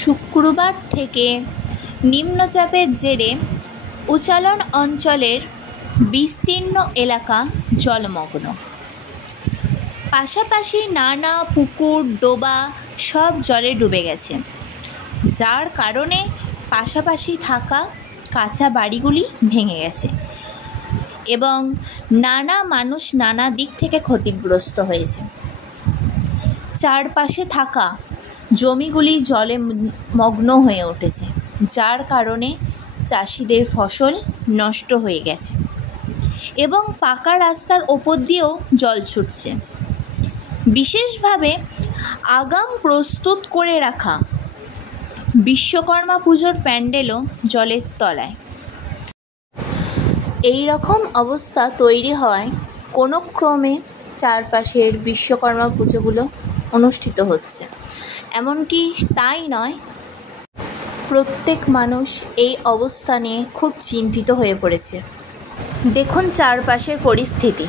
শুক্রবার থেকে নিম্নচাপের জেরে উচালন অঞ্চলের বিস্তীর্ণ এলাকা জলমগ্ন। পাশাপাশি নানা পুকুর ডোবা সব জলে ডুবে গেছে, যার কারণে পাশাপাশি থাকা কাঁচা বাড়িগুলি ভেঙে গেছে এবং নানা মানুষ নানা দিক থেকে ক্ষতিগ্রস্ত হয়েছে। চারপাশে থাকা জমিগুলি জলে মগ্ন হয়ে উঠেছে, যার কারণে চাষিদের ফসল নষ্ট হয়ে গেছে এবং পাকা রাস্তার ওপর দিয়েও জল ছুটছে। বিশেষভাবে আগাম প্রস্তুত করে রাখা বিশ্বকর্মা পুজোর প্যান্ডেলও জলের তলায়। এই রকম অবস্থা তৈরি হওয়ায় কোনো ক্রমে চারপাশের বিশ্বকর্মা পুজোগুলো অনুষ্ঠিত হচ্ছে। এমনকি তাই নয়, প্রত্যেক মানুষ এই অবস্থা নিয়ে খুব চিন্তিত হয়ে পড়েছে। দেখুন চারপাশের পরিস্থিতি।